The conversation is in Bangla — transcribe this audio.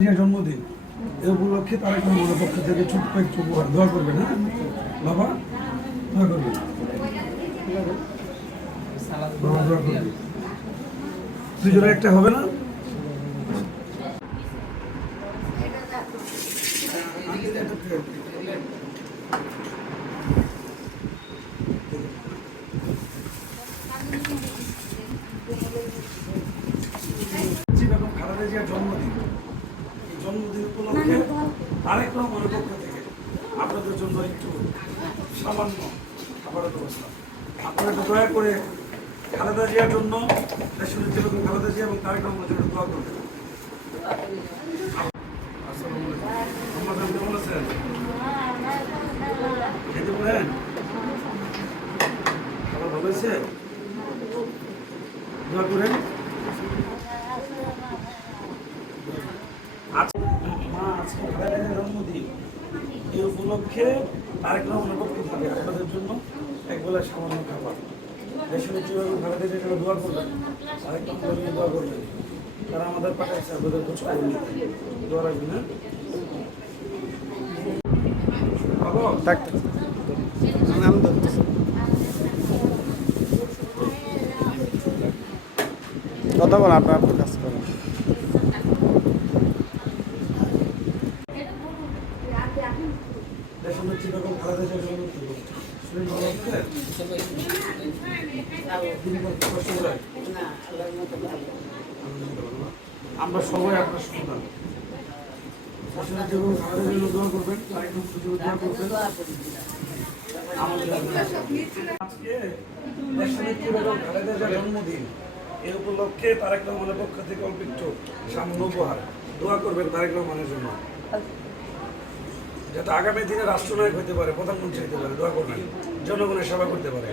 জন্মদিন এই উপলক্ষে তারেক রহমানের পক্ষ থেকে ছোট্ট একটু উপহার দোয়া করবেন। হ্যাঁ বাবা, দোয়া করবেন, বাবা দোয়া করবেন। দুজনে একটা হবে না? খালেদা জিয়ার জন্মদিন, এই জন্মদিন উপলক্ষে তারেক রহমানের পক্ষ থেকে আপনাদের জন্য একটু সামান্য খাবারের ব্যবস্থা। আপনারা একটু দয়া করে খালেদা জিয়ার জন্য, দেশের যেরকম খালেদা জিয়া এবং তারেক রহমানের জন্য দোয়া করবেন। কেমন আছেন? খেতে পারেন? খাবার ভালো হয়েছে? দোয়া করেন। জন্মদিন এই উপলক্ষে তারেক রহমানের পক্ষ থেকে আপনাদের জন্য একবেলা সামান্য খাবার। দেশের যেভাবে খালেদা জিয়ার জন্য দোয়া করবেন, তারেক রহমানের জন্য দোয়া করবেন। তারা আমাদের পাঠাচ্ছে, আপনাদের খোঁজ করবেন, দোয়া রাখবেন। না কথা বল, আপনার কাজ করেন। আমরা সবাই আপনার সন্তান, যেভাবে খালেদার জন্য দোয়া করবেন, দোয়া করবেন। আজকে খালেদা জিয়ার জন্মদিন, এই উপলক্ষে তারেক রহমানের পক্ষ থেকে অল্প একটু সামান্য উপহার দোয়া করবেন তারেক রহমানের জন্য, যাতে আগামী দিনে রাষ্ট্রনায়ক হতে পারে, প্রধানমন্ত্রী হতে পারে। দোয়া করবেন, জনগণের সেবা করতে পারে।